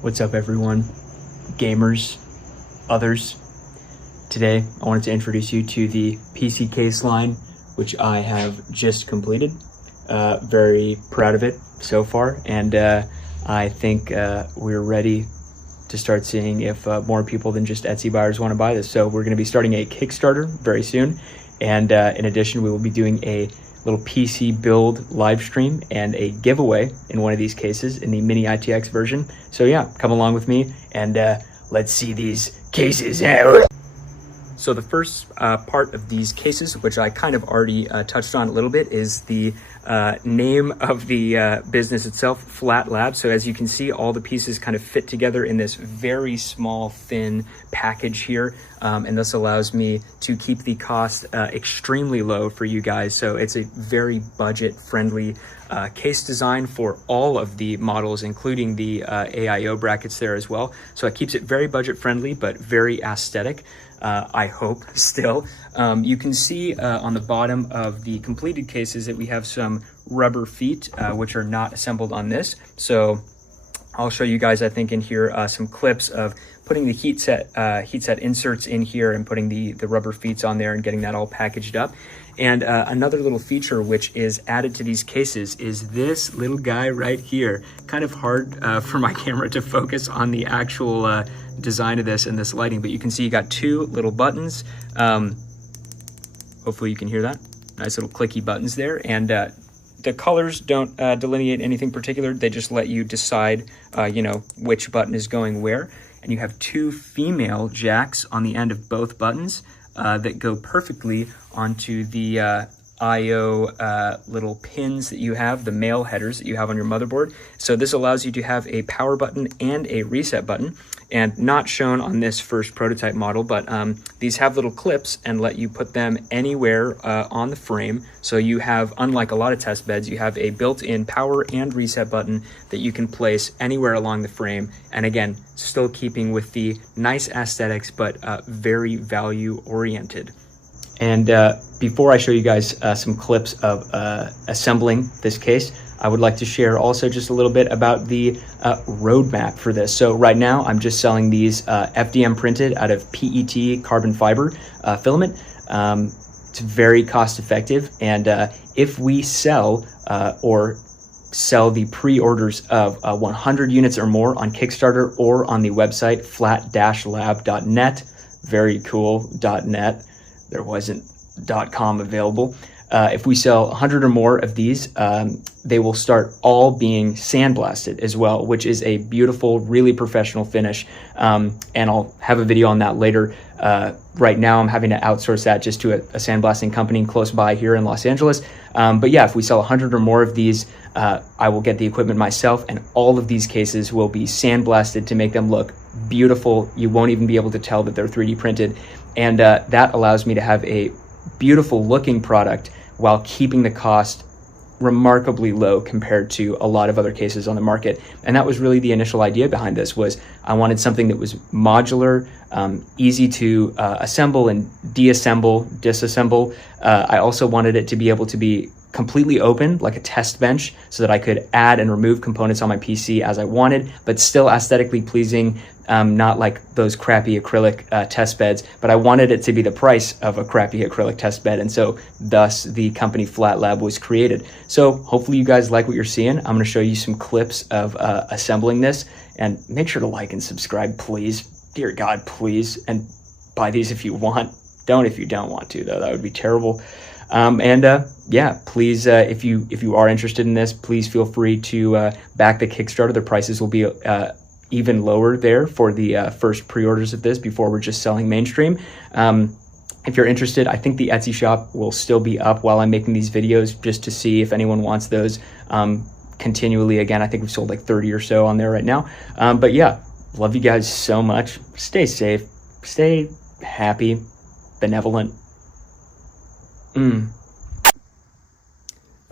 What's up, everyone? Gamers, others. Today, I wanted to introduce you to the PC case line, which I have just completed. Very proud of it so far, and I think we're ready to start seeing if more people than just Etsy buyers want to buy this. So we're going to be starting a Kickstarter very soon, and in addition, we will be doing a little PC build live stream and a giveaway in one of these cases in the mini ITX version. So yeah, come along with me and let's see these cases out. So the first part of these cases, which I kind of already touched on a little bit, is the name of the business itself, FlatLab. So as you can see, all the pieces kind of fit together in this very small, thin package here. And this allows me to keep the cost extremely low for you guys. So it's a very budget-friendly case design for all of the models, including the AIO brackets there as well. So it keeps it very budget-friendly, but very aesthetic. I hope still. You can see on the bottom of the completed cases that we have some rubber feet, which are not assembled on this. So I'll show you guys, I think, in here some clips of putting the heat set inserts in here and putting the rubber feet on there and getting that all packaged up. And another little feature which is added to these cases is this little guy right here. Kind of hard for my camera to focus on the actual design of this and this lighting, but you can see you got two little buttons. Hopefully you can hear that. Nice little clicky buttons there. And the colors don't delineate anything particular. They just let you decide, which button is going where. And you have two female jacks on the end of both buttons that go perfectly onto the IO little pins that you have, the male headers that you have on your motherboard. So this allows you to have a power button and a reset button, and not shown on this first prototype model, but these have little clips and let you put them anywhere on the frame. So you have, unlike a lot of test beds, you have a built-in power and reset button that you can place anywhere along the frame. And again, still keeping with the nice aesthetics, but very value-oriented. And before I show you guys some clips of assembling this case, I would like to share also just a little bit about the roadmap for this. So right now, I'm just selling these FDM printed out of PET carbon fiber filament. It's very cost effective. And if we sell the pre-orders of 100 units or more on Kickstarter or on the website flat-lab.net, very cool, .net. There wasn't .com available. If we sell 100 or more of these, they will start all being sandblasted as well, which is a beautiful, really professional finish. And I'll have a video on that later. Right now, I'm having to outsource that just to a sandblasting company close by here in Los Angeles. But yeah, if we sell 100 or more of these, I will get the equipment myself, and all of these cases will be sandblasted to make them look beautiful. You won't even be able to tell that they're 3D printed. And that allows me to have a beautiful looking product while keeping the cost remarkably low compared to a lot of other cases on the market. And that was really the initial idea behind this, was I wanted something that was modular, easy to assemble and disassemble. I also wanted it to be able to be completely open, like a test bench, so that I could add and remove components on my PC as I wanted, but still aesthetically pleasing, not like those crappy acrylic test beds, but I wanted it to be the price of a crappy acrylic test bed, and so thus the company FlatLab was created. So hopefully you guys like what you're seeing. I'm going to show you some clips of assembling this, and make sure to like and subscribe, please. Dear God, please, and buy these if you want. Don't if you don't want to, though. That would be terrible. Yeah, please, if you are interested in this, please feel free to back the Kickstarter. The prices will be even lower there for the first pre-orders of this before we're just selling mainstream. If you're interested, I think the Etsy shop will still be up while I'm making these videos, just to see if anyone wants those continually. Again, I think we've sold like 30 or so on there right now. But yeah, love you guys so much. Stay safe, stay happy, benevolent.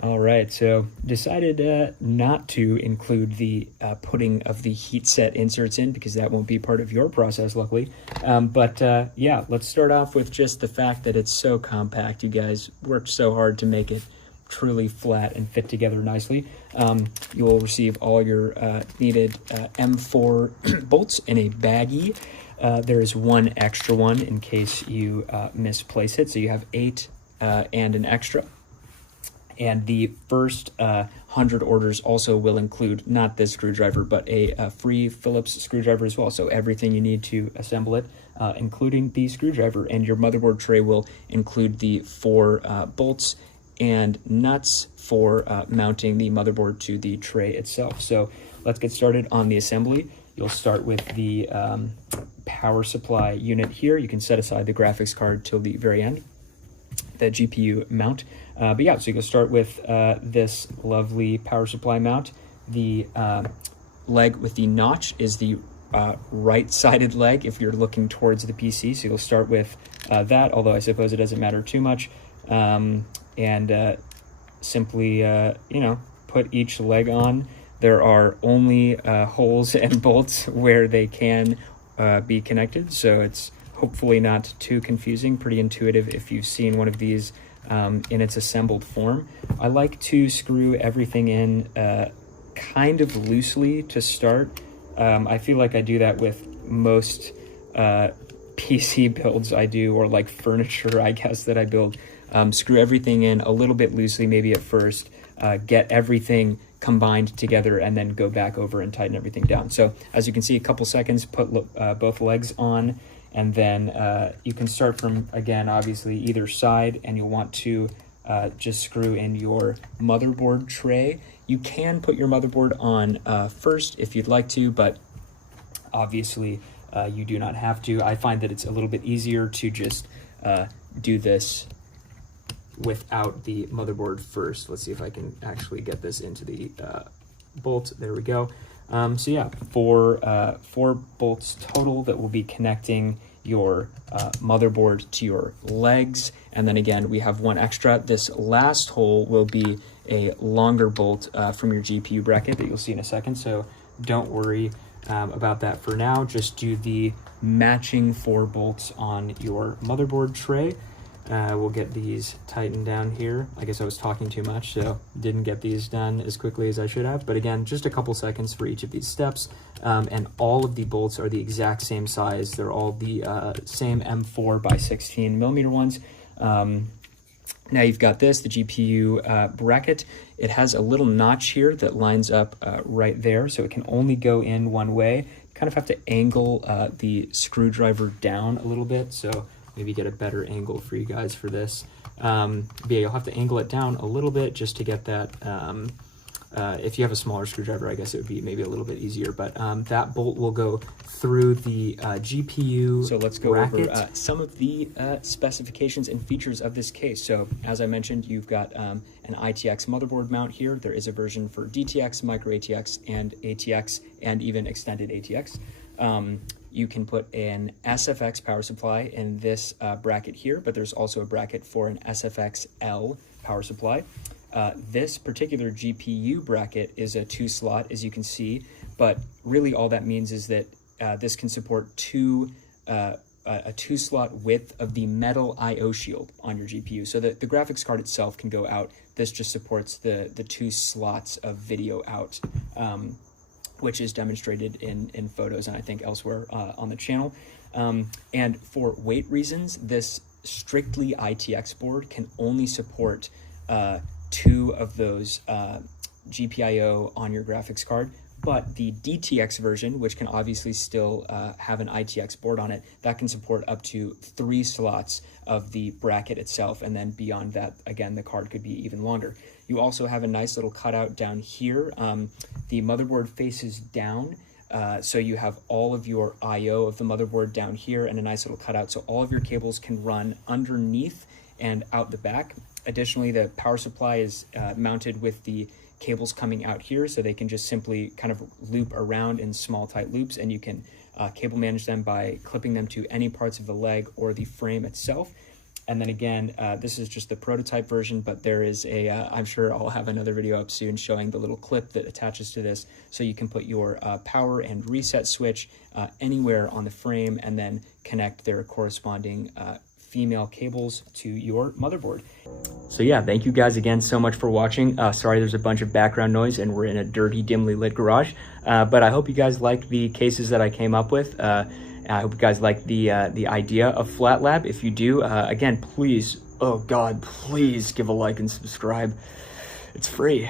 All right, so decided not to include the putting of the heat set inserts in, because that won't be part of your process, luckily. Yeah, let's start off with just the fact that it's so compact. You guys worked so hard to make it truly flat and fit together nicely. You will receive all your needed M4 bolts in a baggie. There is one extra one in case you misplace it, so you have 8 and an extra. And the first 100 orders also will include not this screwdriver, but a free Phillips screwdriver as well. So everything you need to assemble it, including the screwdriver. And your motherboard tray will include the 4 bolts and nuts for mounting the motherboard to the tray itself. So let's get started on the assembly. You'll start with the power supply unit here. You can set aside the graphics card till the very end, the GPU mount. But yeah, so you can start with this lovely power supply mount. The leg with the notch is the right-sided leg if you're looking towards the PC. So you'll start with that, although I suppose it doesn't matter too much. And simply, you know, put each leg on. There are only holes and bolts where they can be connected, so it's hopefully not too confusing, pretty intuitive if you've seen one of these in its assembled form. I like to screw everything in kind of loosely to start. I feel like I do that with most PC builds I do, or like furniture, I guess, that I build. Screw everything in a little bit loosely, maybe at first, get everything combined together, and then go back over and tighten everything down. So as you can see, a couple seconds, put both legs on, and then you can start from, again, obviously either side, and you'll want to just screw in your motherboard tray. You can put your motherboard on first if you'd like to, but obviously you do not have to. I find that it's a little bit easier to just do this without the motherboard first. Let's see if I can actually get this into the bolt. There we go. So yeah, 4 bolts total that will be connecting your motherboard to your legs. And then again, we have 1 extra. This last hole will be a longer bolt from your GPU bracket that you'll see in a second. So don't worry about that for now. Just do the matching 4 bolts on your motherboard tray. We'll get these tightened down here. I guess I was talking too much, so didn't get these done as quickly as I should have. But again, just a couple seconds for each of these steps. And all of the bolts are the exact same size. They're all the same M4 by 16 millimeter ones. Now you've got this, the GPU bracket. It has a little notch here that lines up right there, so it can only go in one way. You kind of have to angle the screwdriver down a little bit, so maybe get a better angle for you guys for this. But yeah, you'll have to angle it down a little bit just to get that. If you have a smaller screwdriver, I guess it would be maybe a little bit easier, but that bolt will go through the GPU. So let's go over some of the specifications and features of this case. So as I mentioned, you've got an ITX motherboard mount here. There is a version for DTX, micro ATX, and ATX, and even extended ATX. You can put an SFX power supply in this bracket here, but there's also a bracket for an SFX-L power supply. This particular GPU bracket is a 2-slot, as you can see, but really all that means is that this can support a 2-slot width of the metal I/O shield on your GPU, so that the graphics card itself can go out. This just supports the 2 slots of video out, which is demonstrated in photos and I think elsewhere on the channel. And for weight reasons, this strictly ITX board can only support 2 of those GPIO on your graphics card, but the DTX version, which can obviously still have an ITX board on it, that can support up to 3 slots of the bracket itself, and then beyond that, again, the card could be even longer. You also have a nice little cutout down here. The motherboard faces down, so you have all of your I/O of the motherboard down here and a nice little cutout, so all of your cables can run underneath and out the back. Additionally, the power supply is mounted with the cables coming out here, so they can just simply kind of loop around in small tight loops, and you can cable manage them by clipping them to any parts of the leg or the frame itself. And then again, this is just the prototype version, but there is a, I'm sure I'll have another video up soon showing the little clip that attaches to this, so you can put your power and reset switch anywhere on the frame and then connect their corresponding female cables to your motherboard. So yeah, thank you guys again so much for watching. Sorry there's a bunch of background noise and we're in a dirty, dimly lit garage, but I hope you guys liked the cases that I came up with. I hope you guys like the idea of FlatLab. If you do, again, please, oh God, please give a like and subscribe. It's free.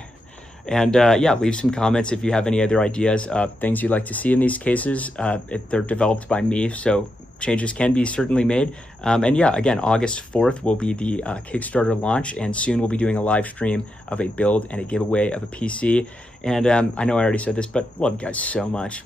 And yeah, leave some comments if you have any other ideas, things you'd like to see in these cases. They're developed by me, so changes can be certainly made. And yeah, again, August 4th will be the Kickstarter launch, and soon we'll be doing a live stream of a build and a giveaway of a PC. And I know I already said this, but love you guys so much.